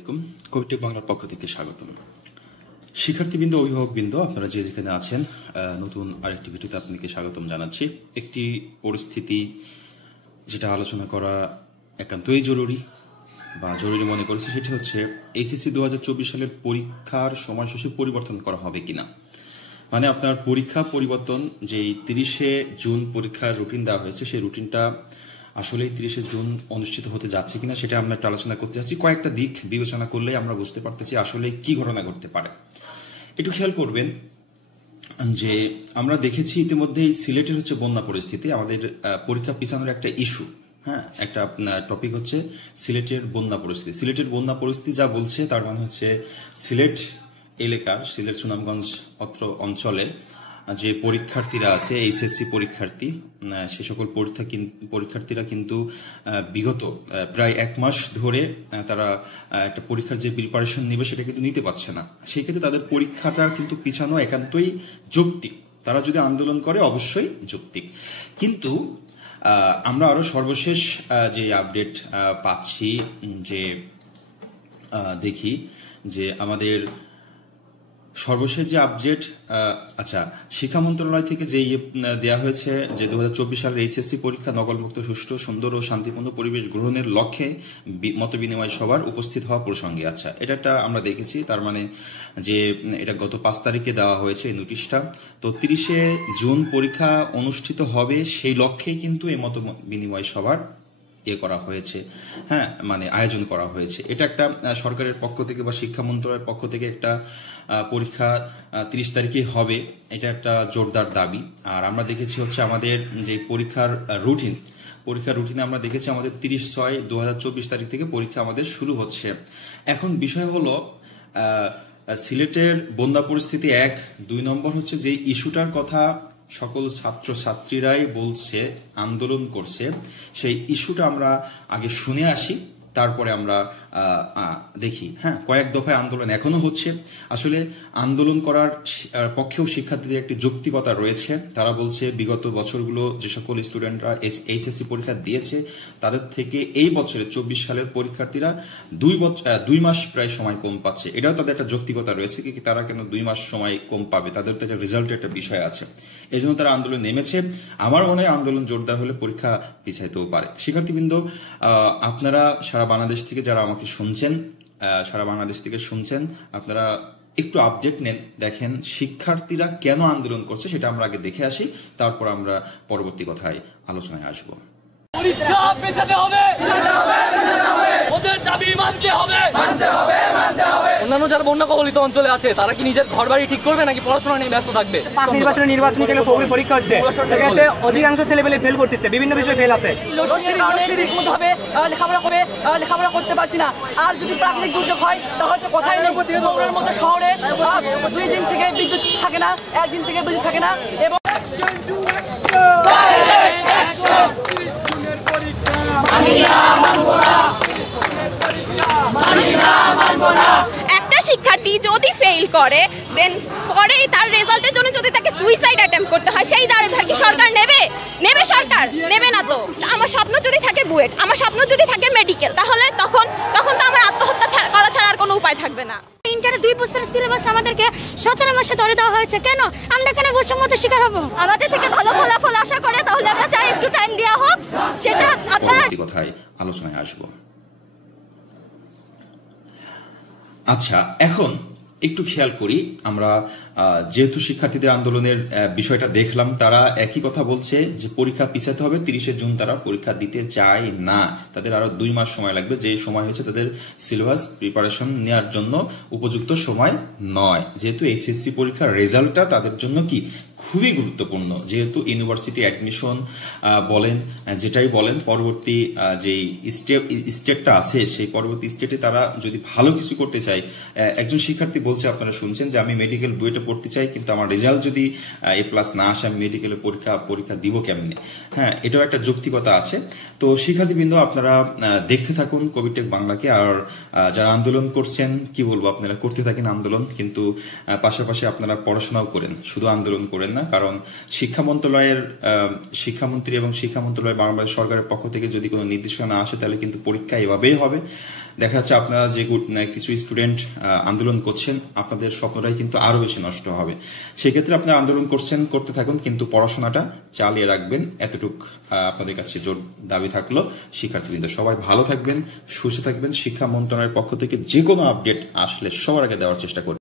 আলাইকুম। কোভিটেক বাংলার পক্ষ থেকে স্বাগতম। শিক্ষার্থীবৃন্দ, অভিভাবকবৃন্দ, আপনারা যে যেখানে আছেন, নতুন আরেকটি ভিডিওতে আপনাকে স্বাগতম জানাচ্ছি। একটি পরিস্থিতি যেটা আলোচনা করা একান্তই জরুরি বা জরুরি মনে করেছে, সেটি হচ্ছে এইচএসসি 2024 সালের পরীক্ষার সময়সূচি পরিবর্তন করা হবে কিনা। মানে আপনার পরীক্ষা পরিবর্তন, যে 30শে জুন পরীক্ষার রুটিন দেওয়া হয়েছে, সেই রুটিনটা আসলে 30শে জুন অনুষ্ঠিত হতে যাচ্ছে কিনা সেটা আমরা একটা আলোচনা করতে যাচ্ছি। কয়েকটা দিক বিবেচনা করলে আমরা বুঝতে পারতেছি আসলে কি ঘটনা ঘটতে পারে। একটু খেয়াল করবেন যে আমরা দেখেছি ইতিমধ্যেই সিলেটের হচ্ছে বন্যা পরিস্থিতি, আমাদের পরীক্ষা পিছানোর একটা ইস্যু। হ্যাঁ, একটা টপিক হচ্ছে সিলেটের বন্যা পরিস্থিতি। সিলেটের বন্যা পরিস্থিতি যা বলছে তার মানে হচ্ছে সিলেট এলাকার, সিলেট সুনামগঞ্জ অত্র অঞ্চলে যে পরীক্ষার্থীরা আছে, এইচএসসি পরীক্ষার্থী, সে সকল পরীক্ষার্থীরা কিন্তু বিগত প্রায় 1 মাস ধরে তারা একটা পরীক্ষার যে প্রিপারেশন নেবে সেটা কিন্তু নিতে পারছে না। সেই ক্ষেত্রে তাদের পরীক্ষাটা কিন্তু পিছানো একান্তই যৌক্তিক। তারা যদি আন্দোলন করে অবশ্যই যৌক্তিক। কিন্তু আমরা আরো সর্বশেষ যে আপডেট পাচ্ছি, যে দেখি যে আমাদের সর্বশেষ যে আপডেট, শিক্ষা মন্ত্রণালয় থেকে যে দেয়া হয়েছে যে 2024 সালের এইচএসসি পরীক্ষা নকলমুক্ত, সুষ্ঠু, সুন্দর ও শান্তিপূর্ণ পরিবেশ গ্রহণের লক্ষ্যে মত বিনিময় সভার উপস্থিত হওয়া প্রসঙ্গে। এটা একটা আমরা দেখেছি, তার মানে যে এটা গত 5 তারিখে দেওয়া হয়েছে এই নোটিশটা। তো 30শে জুন পরীক্ষা অনুষ্ঠিত হবে, সেই লক্ষ্যেই কিন্তু এই মত বিনিময় সভার করা হয়েছে। হ্যাঁ, মানে আয়োজন করা হয়েছে। এটা একটা সরকারের পক্ষ থেকে বা শিক্ষা মন্ত্রণালয়ের পক্ষ থেকে একটা পরীক্ষা 30 তারিখে হবে, এটা একটা জোরদার দাবি। আর আমরা দেখেছি হচ্ছে আমাদের যে পরীক্ষার রুটিনে আমরা দেখেছি আমাদের 30/6/2024 তারিখ থেকে পরীক্ষা আমাদের শুরু হচ্ছে। এখন বিষয় হলো সিলেটের বন্যা পরিস্থিতি 1, 2 নম্বর হচ্ছে যে ইস্যুটার কথা সকল ছাত্রছাত্রীরাই বলছে, আন্দোলন করছে, সেই ইস্যুটা আমরা আগে শুনে আসি, তারপরে আমরা দেখি। হ্যাঁ, কয়েক দফায় আন্দোলন এখনো হচ্ছে। আসলে আন্দোলন করার পক্ষেও শিক্ষার্থীদের একটি যৌক্তিকতা রয়েছে। তারা বলছে বিগত বছরগুলো যে সকল স্টুডেন্টরা এইচএসসি পরীক্ষা দিয়েছে, তাদের থেকে এই বছরে 24 সালের পরীক্ষার্থীরা 2 মাস প্রায় সময় কম পাচ্ছে। এটাও তাদের একটা যৌক্তিকতা রয়েছে, কি তারা কেন 2 মাস সময় কম পাবে, তাদের তো একটা রেজাল্টের একটা বিষয় আছে। এই জন্য তারা আন্দোলন নেমেছে। আমার মনে হয় আন্দোলন জোরদার হলে পরীক্ষা পিছাইতেও পারে। শিক্ষার্থীবৃন্দ, আপনারা সারা বাংলাদেশ থেকে যারা আমাকে শুনছেন, আপনারা একটু আপডেট নেন, দেখেন শিক্ষার্থীরা কেন আন্দোলন করছে, সেটা আমরা আগে দেখে আসি, তারপর আমরা পরবর্তী কথায় আলোচনায় আসবো। পরীক্ষা পেছাতে হবে, ওদের দাবি মানতে হবে। অন্যান্য যারা বন্যা কবলিত অঞ্চলে আছে তারা কি নিজের ঘর বাড়ি ঠিক করবে নাকি পড়াশোনা নিয়ে ব্যস্ত থাকবে? নির্বাচনী কেন্দ্রে পরীক্ষা হচ্ছে, সেক্ষেত্রে অধিকাংশ ছেলেপেলে ফেল করতেছে, বিভিন্ন বিষয়ে ফেল আছে। লেখাপড়া করতে পারছি না। আর যদি প্রাকৃতিক দুর্যোগ হয় তাহলে তো কথাই নেই। বগুড়ার মতো শহরে 2 দিন থেকে বিদ্যুৎ থাকে না, 1 দিন থেকে বিদ্যুৎ থাকে না। এবং একটা শিক্ষার্থী যদি ফেল করে, দেন পরে তার রেজাল্টের জন্য যদি তাকে সুইসাইড অ্যাটেম্প করতে হয়, সেই দায়ভার কি সরকার নেবে? সরকার নেবে না। তো আমার স্বপ্ন যদি থাকে বুয়েট, আমার স্বপ্ন যদি থাকে মেডিকেল, তাহলে তখন তো আমার আত্মহত্যা করা ছাড়া আর কোনো উপায় থাকবে না। ইন্টারের 2 বছরের সিলেবাস আমাদেরকে 17 মাসে ধরে দেওয়া হয়েছে। কেন আমরা কেন বৈষম্যতার শিকার হব? আমাদের থেকে ভালো ফলাফল আশা করে, তাহলে আমরা চাই একটু টাইম দেওয়া হোক। সেটা আপনারা কথায় আলোচনায় আসবো। আচ্ছা, এখন একটু খেয়াল করি আমরা, যেহেতু শিক্ষার্থীদের আন্দোলনের বিষয়টা দেখলাম, তারা একই কথা বলছে যে পরীক্ষা পিছাতে হবে। 30শে জুন তারা পরীক্ষা দিতে চায় না, তাদের আরো 2 মাস সময় লাগবে, যে সময় হচ্ছে তাদের সিলেবাস প্রিপারেশন নেওয়ার জন্য উপযুক্ত সময় নয়। যেহেতু এইচএসসি পরীক্ষার রেজাল্টটা তাদের জন্য কি খুবই গুরুত্বপূর্ণ, যেহেতু ইউনিভার্সিটি অ্যাডমিশন বলেন, যেটাই বলেন, পরবর্তী যে স্টেপটা আছে, সেই পরবর্তী স্টেটে তারা যদি ভালো কিছু করতে চায়। একজন শিক্ষার্থী বলছে, আপনারা শুনছেন, যে আমি মেডিকেল বুয়েটে পড়তে চাই, কিন্তু আমার রেজাল্ট যদি A+ না আসে, আমি মেডিকেলে পরীক্ষা দিব কেমনে? হ্যাঁ, এটাও একটা যৌক্তিকতা আছে। তো শিক্ষার্থীবৃন্দ, আপনারা দেখতে থাকুন কোভিটেক বাংলাকে। আর যারা আন্দোলন করছেন, কি বলবো, আপনারা করতে থাকেন আন্দোলন, কিন্তু পাশাপাশি আপনারা পড়াশোনাও করেন। শুধু আন্দোলন করেন করবেন না, কারণ শিক্ষামন্ত্রী এবং শিক্ষা মন্ত্রণালয় বাংলাদেশ সরকারের পক্ষ থেকে যদি কোনো নির্দেশনা না আসে তাহলে কিন্তু পরীক্ষা এভাবেই হবে। দেখা যাচ্ছে আপনারা যে কিছু স্টুডেন্ট আন্দোলন করছেন, আপনাদের স্বপ্নটাই কিন্তু আরো বেশি নষ্ট হবে। সেক্ষেত্রে আপনারা আন্দোলন করতে থাকুন, কিন্তু পড়াশোনাটা চালিয়ে রাখবেন, এতটুক আপনাদের কাছে জোর দাবি থাকলো। শিক্ষার্থীবৃন্দ সবাই ভালো থাকবেন, সুস্থ থাকবেন। শিক্ষা মন্ত্রণালয়ের পক্ষ থেকে যে কোনো আপডেট আসলে সবার আগে দেওয়ার চেষ্টা করবেন।